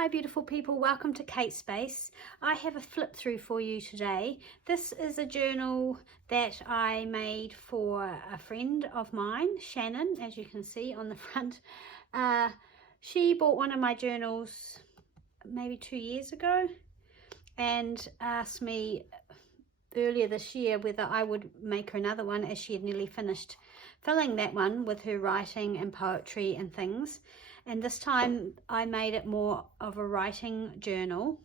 Hi beautiful people, welcome to Kate Space. I have a flip through for you today. This is a journal that I made for a friend of mine, Shannon, as you can see on the front. She bought one of my journals maybe 2 years ago and asked me earlier this year whether I would make her another one, as she had nearly finished filling that one with her writing and poetry and things. And this time I made it more of a writing journal.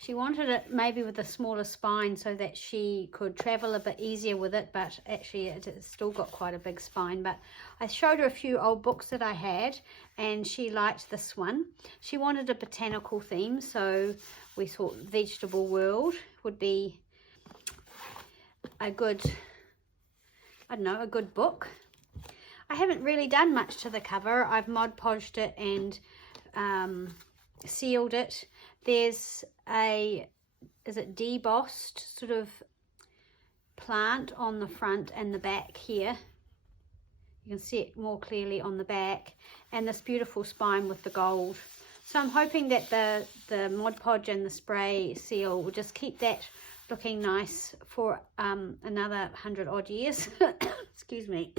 She wanted it maybe with a smaller spine so that she could travel a bit easier with it, but actually it's still got quite a big spine. But I showed her a few old books that I had and she liked this one. She wanted a botanical theme, so we thought Vegetable World would be a good, a good book. I haven't really done much to the cover. I've Mod Podged it and sealed it. There's a, is it debossed sort of plant on the front and the back here. You can see it more clearly on the back, and this beautiful spine with the gold. So I'm hoping that the Mod Podge and the spray seal will just keep that looking nice for another 100 odd years. Excuse me.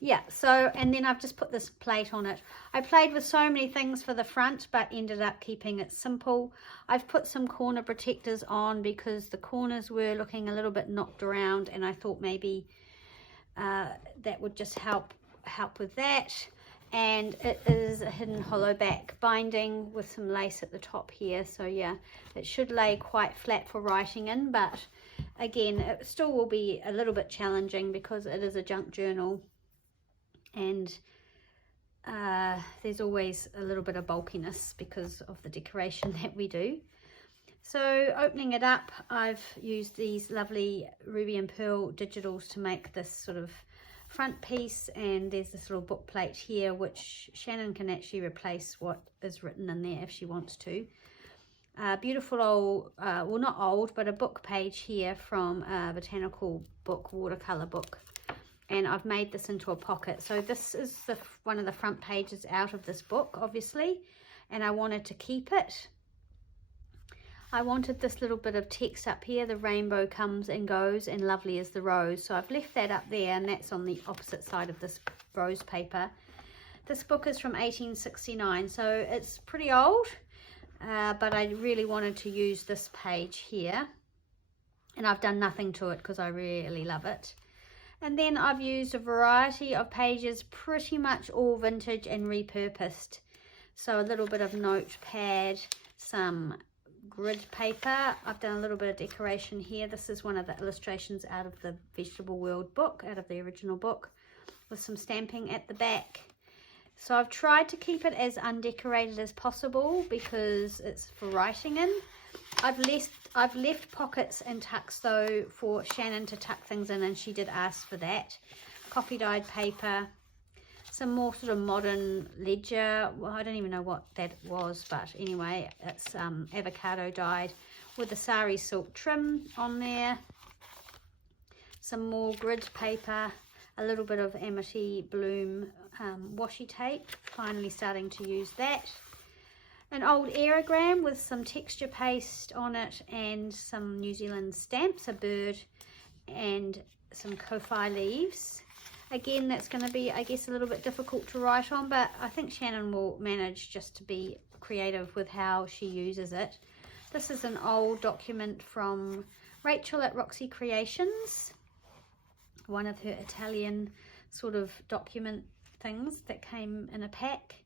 Yeah, so, and then I've just put this plate on it. I played with so many things for the front but ended up keeping it simple. I've put some corner protectors on because the corners were looking a little bit knocked around, and I thought maybe that would just help with that. And it is a hidden hollow back binding with some lace at the top here, so yeah, it should lay quite flat for writing in, but again it still will be a little bit challenging because it is a junk journal, and there's always a little bit of bulkiness because of the decoration that we do. So opening it up, I've used these lovely ruby and pearl digitals to make this sort of front piece, and there's this little book plate here which Shannon can actually replace what is written in there if she wants to. Beautiful old, well not old, but a book page here from a botanical book, watercolor book, and I've made this into a pocket. So this is one of the front pages out of this book, obviously, and I wanted to keep it. I wanted this little bit of text up here, the rainbow comes and goes and lovely is the rose. So I've left that up there, and that's on the opposite side of this rose paper. This book is from 1869, so it's pretty old, but I really wanted to use this page here, and I've done nothing to it because I really love it. And then I've used a variety of pages, pretty much all vintage and repurposed. So a little bit of notepad, some grid paper. I've done a little bit of decoration here. This is one of the illustrations out of the Vegetable World book, out of the original book, with some stamping at the back. So I've tried to keep it as undecorated as possible because it's for writing in. I've left pockets and tucks though for Shannon to tuck things in, and she did ask for that. Coffee dyed paper, some more sort of modern ledger. Well, I don't even know what that was, but anyway, it's avocado dyed with a sari silk trim on there. Some more grid paper, a little bit of amity bloom washi tape, finally starting to use that. An old aerogram with some texture paste on it and some New Zealand stamps, a bird and some Ko-Fi leaves. Again, that's going to be, I guess, a little bit difficult to write on, but I think Shannon will manage just to be creative with how she uses it. This is an old document from Rachel at Roxy Creations, one of her Italian sort of document things that came in a pack.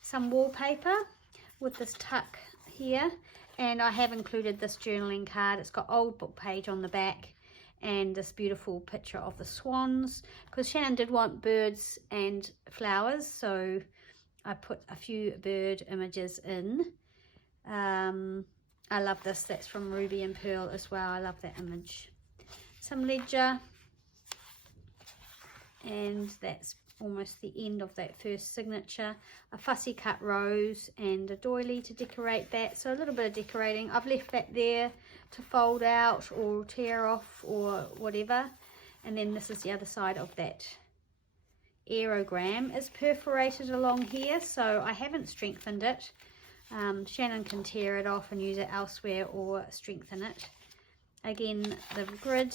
Some wallpaper with this tuck here, and I have included this journaling card. It's got old book page on the back and this beautiful picture of the swans, because Shannon did want birds and flowers, so I put a few bird images in. I love this. That's from Ruby and Pearl as well. I love that image. Some ledger, and that's almost the end of that first signature. A fussy cut rose and a doily to decorate that, so a little bit of decorating. I've left that there to fold out or tear off or whatever. And then this is the other side of that aerogram is perforated along here, so I haven't strengthened it. Shannon can tear it off and use it elsewhere or strengthen it. Again, the grid,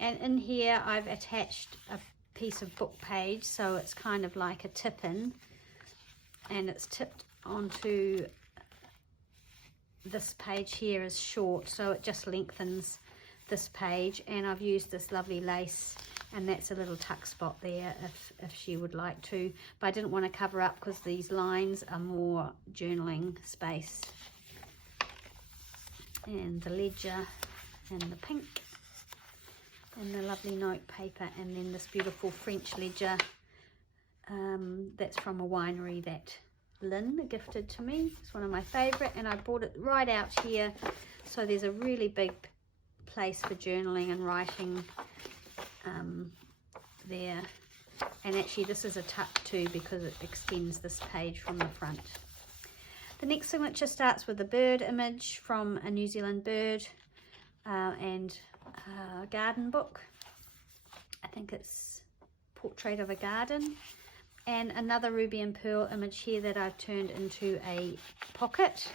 and in here I've attached a piece of book page, so it's kind of like a tip-in, and it's tipped onto this page here is short, so it just lengthens this page, and I've used this lovely lace, and that's a little tuck spot there if she would like to, but I didn't want to cover up because these lines are more journaling space. And the ledger and the pink and the lovely note paper, and then this beautiful French ledger that's from a winery that Lynn gifted to me. It's one of my favorite, and I brought it right out here, so there's a really big place for journaling and writing there. And actually this is a tuck too, because it extends this page from the front. The next signature starts with a bird image from a New Zealand bird and a garden book. I think it's Portrait of a Garden. And another ruby and pearl image here that I've turned into a pocket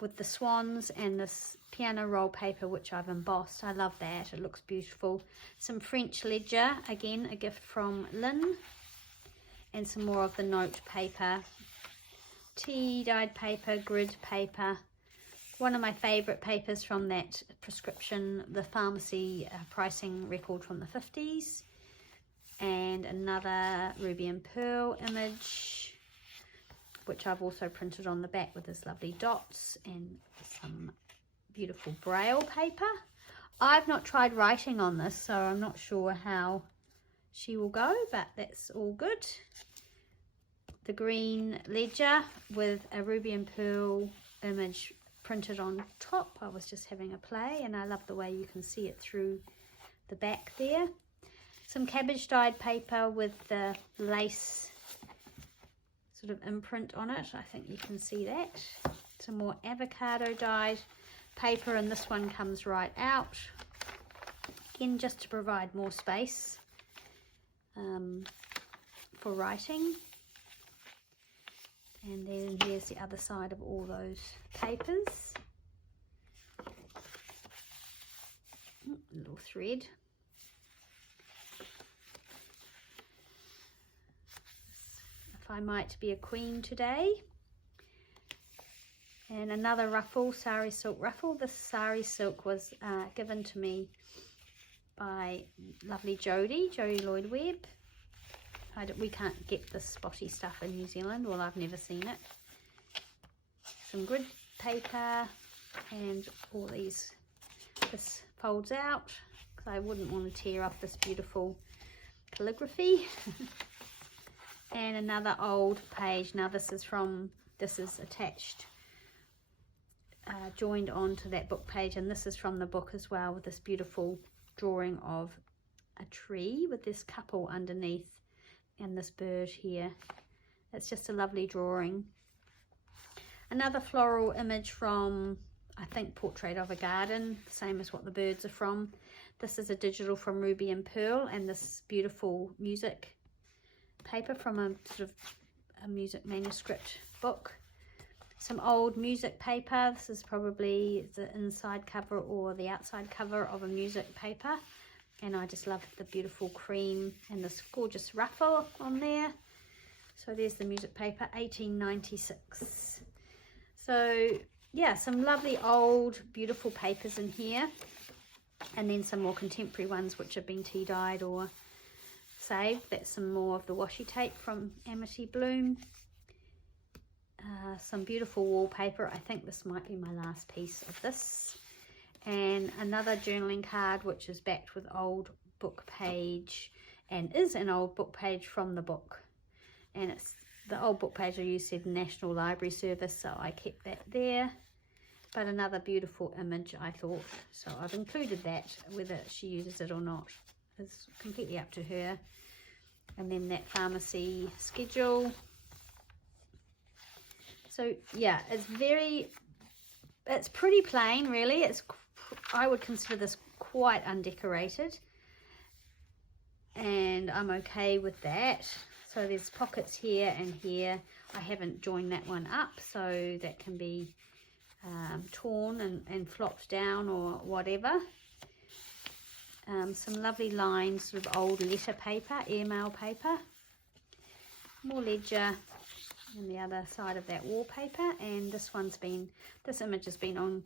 with the swans and this piano roll paper which I've embossed. I love that, it looks beautiful. Some French ledger, again a gift from Lynn, and some more of the note paper, tea dyed paper, grid paper. One of my favourite papers from that prescription, the pharmacy pricing record from the 50s. And another ruby and pearl image, which I've also printed on the back with this lovely dots, and some beautiful braille paper. I've not tried writing on this, so I'm not sure how she will go, but that's all good. The green ledger with a ruby and pearl image printed on top. I was just having a play, and I love the way you can see it through the back there. Some cabbage dyed paper with the lace sort of imprint on it. I think you can see that. Some more avocado dyed paper, and this one comes right out. Again, just to provide more space for writing. And then here's the other side of all those papers. Little thread. If I Might Be a Queen Today. And another ruffle, sari silk ruffle. This sari silk was given to me by lovely Jodie Lloyd-Webb. We can't get this spotty stuff in New Zealand. Well, I've never seen it. Some grid paper and all these. This folds out because I wouldn't want to tear off this beautiful calligraphy. And another old page. Now this is attached, joined onto that book page, and this is from the book as well, with this beautiful drawing of a tree with this couple underneath and this bird here. It's just a lovely drawing. Another floral image from, I think, Portrait of a Garden, same as what the birds are from. This is a digital from Ruby and Pearl, and this beautiful music paper from a sort of a music manuscript book. Some old music paper. This is probably the inside cover or the outside cover of a music paper, and I just love the beautiful cream and this gorgeous ruffle on there. So there's the music paper, 1896. So yeah, some lovely old beautiful papers in here, and then some more contemporary ones which have been tea dyed or saved. That's some more of the washi tape from Amity Bloom. Some beautiful wallpaper. I think this might be my last piece of this. And another journaling card which is backed with old book page, and is an old book page from the book. And it's the old book page I used, said National Library Service, so I kept that there. But another beautiful image, I thought. So I've included that. Whether she uses it or not is completely up to her. And then that pharmacy schedule. So yeah, it's pretty plain really. I would consider this quite undecorated, and I'm okay with that. So there's pockets here and here. I haven't joined that one up, so that can be torn and flopped down or whatever. Some lovely lines of old letter paper, airmail paper. More ledger on the other side of that wallpaper. And this image has been on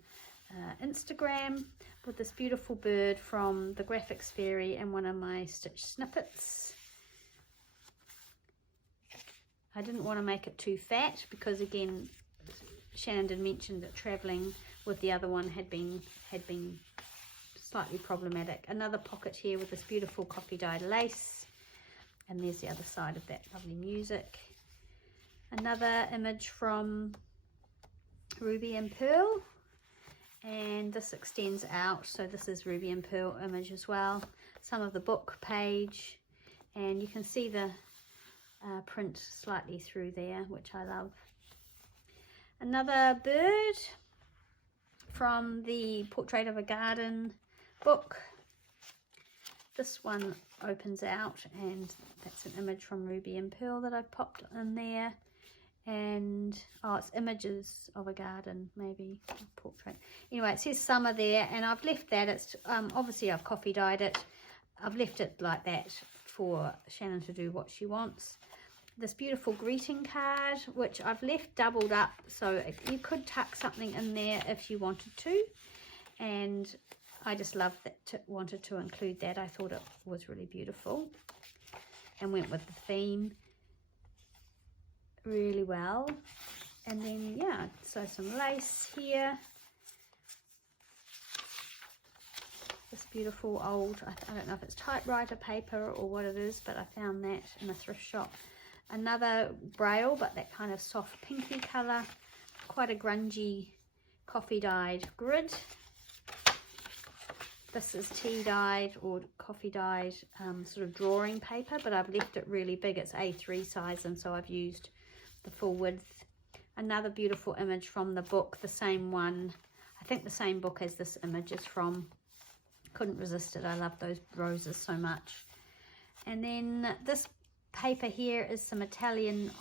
Instagram with this beautiful bird from the Graphics Fairy and one of my stitch snippets. I didn't want to make it too fat because, again, Shannon did mention that travelling with the other one had been slightly problematic. Another pocket here with this beautiful coffee dyed lace, and there's the other side of that lovely music. Another image from Ruby and Pearl, and this extends out, so this is Ruby and Pearl image as well. Some of the book page, and you can see the print slightly through there, which I love. Another bird from the Portrait of a Garden book. This one opens out, and that's an image from Ruby and Pearl that I've popped in there. And it's images of a garden, maybe a portrait. Anyway, it says summer there, and I've left that. It's obviously I've coffee dyed it. I've left it like that for Shannon to do what she wants. This beautiful greeting card, which I've left doubled up, so you could tuck something in there if you wanted to, and I just loved that, wanted to include that. I thought it was really beautiful and went with the theme really well. And then, yeah, so some lace here, this beautiful old, I don't know if it's typewriter paper or what it is, but I found that in a thrift shop. Another braille, but that kind of soft pinky colour, quite a grungy coffee dyed grid. This is tea dyed or coffee dyed sort of drawing paper, but I've left it really big. It's A3 size, and so I've used the full width. Another beautiful image from the book, the same one, I think the same book as this image is from. Couldn't resist it. I love those roses so much. And then this paper here is some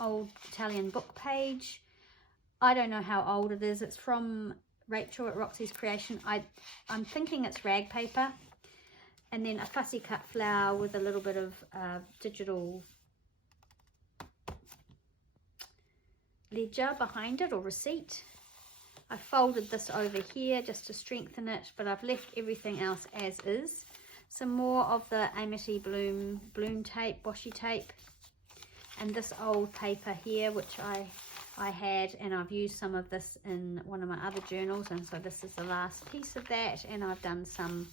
old Italian book page. I don't know how old it is. It's from Rachel at Roxy's Creation. I'm thinking it's rag paper. And then a fussy cut flower with a little bit of digital ledger behind it, or receipt. I folded this over here just to strengthen it, but I've left everything else as is. Some more of the Amity bloom tape, washi tape, and this old paper here, which I had, and I've used some of this in one of my other journals, and so this is the last piece of that. And I've done some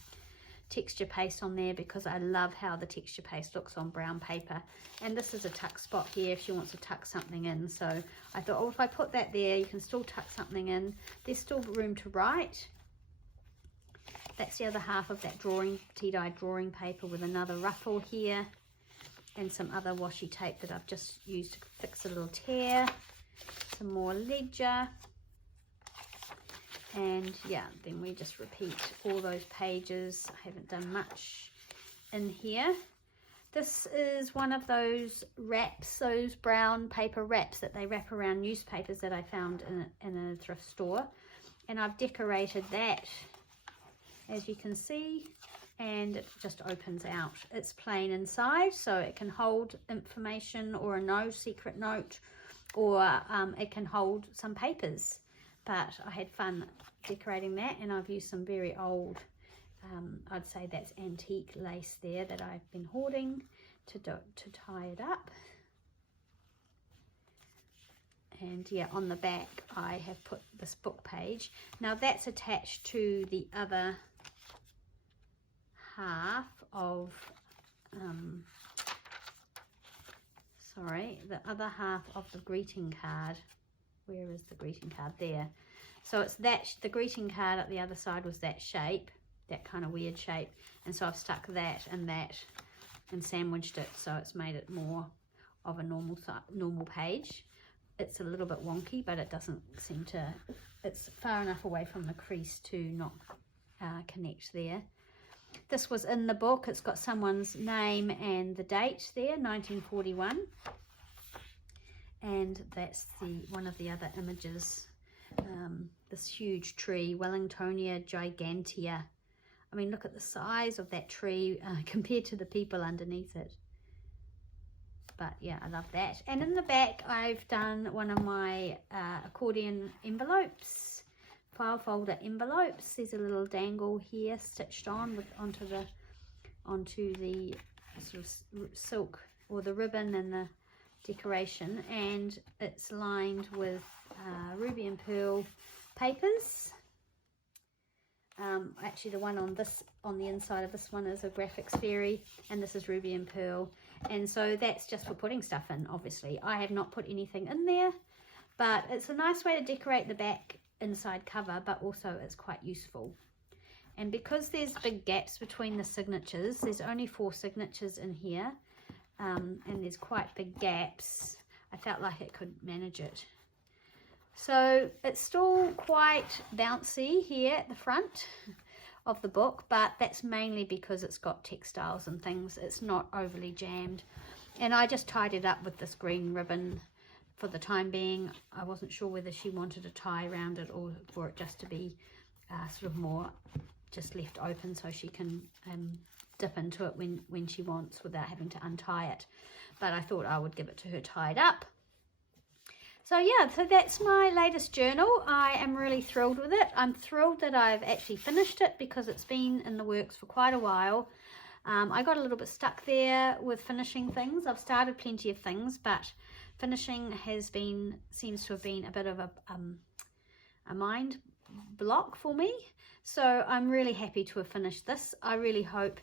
texture paste on there because I love how the texture paste looks on brown paper. And this is a tuck spot here if she wants to tuck something in, so I thought, oh, if I put that there, you can still tuck something in. There's still room to write. That's the other half of that tea-dyed drawing paper with another ruffle here, and some other washi tape that I've just used to fix a little tear. Some more ledger, and yeah, then we just repeat all those pages. I haven't done much in here. This is one of those wraps, those brown paper wraps that they wrap around newspapers that I found in a thrift store, and I've decorated that, as you can see, and it just opens out. It's plain inside, so it can hold information or a secret note, or it can hold some papers. But I had fun decorating that, and I've used some very old, I'd say that's antique lace there that I've been hoarding to tie it up. And yeah, on the back I have put this book page. Now that's attached to the other half of the other half of the greeting card. Where is the greeting card? There. So it's that, the greeting card at the other side was that shape, that kind of weird shape, and so I've stuck that and sandwiched it, so it's made it more of a normal page. It's a little bit wonky, but it doesn't seem to, it's far enough away from the crease to not connect there. This was in the book. It's got someone's name and the date there, 1941. and that's one of the other images. This huge tree, Wellingtonia gigantea. I mean, look at the size of that tree compared to the people underneath it. But yeah, I love that. And in the back, I've done one of my accordion envelopes, file folder envelopes. There's a little dangle here stitched on onto the sort of silk or the ribbon and the decoration, and it's lined with ruby and pearl papers. Actually, the one on the inside of this one is a graphics fairy, and this is ruby and pearl, and so that's just for putting stuff in. Obviously, I have not put anything in there, but it's a nice way to decorate the back inside cover, but also it's quite useful. And because there's big gaps between the signatures, there's only 4 signatures in here, and there's quite big gaps, I felt like it could manage it. So it's still quite bouncy here at the front of the book, but that's mainly because it's got textiles and things. It's not overly jammed. And I just tied it up with this green ribbon for the time being. I wasn't sure whether she wanted a tie around it or for it just to be sort of more just left open so she can dip into it when she wants without having to untie it. But I thought I would give it to her tied up. So yeah, so that's my latest journal. I am really thrilled with it. I'm thrilled that I've actually finished it because it's been in the works for quite a while. I got a little bit stuck there with finishing things. I've started plenty of things, but finishing seems to have been a bit of a mind block for me. So I'm really happy to have finished this. I really hope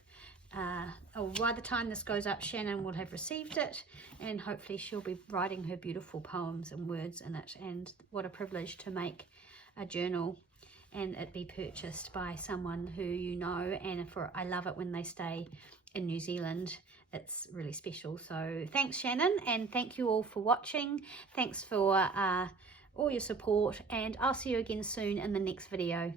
by the time this goes up, Shannon will have received it, and hopefully she'll be writing her beautiful poems and words in it. And what a privilege to make a journal and it be purchased by someone who you know, and I love it when they stay in New Zealand. It's really special. So thanks, Shannon, and thank you all for watching. Thanks for all your support, and I'll see you again soon in the next video.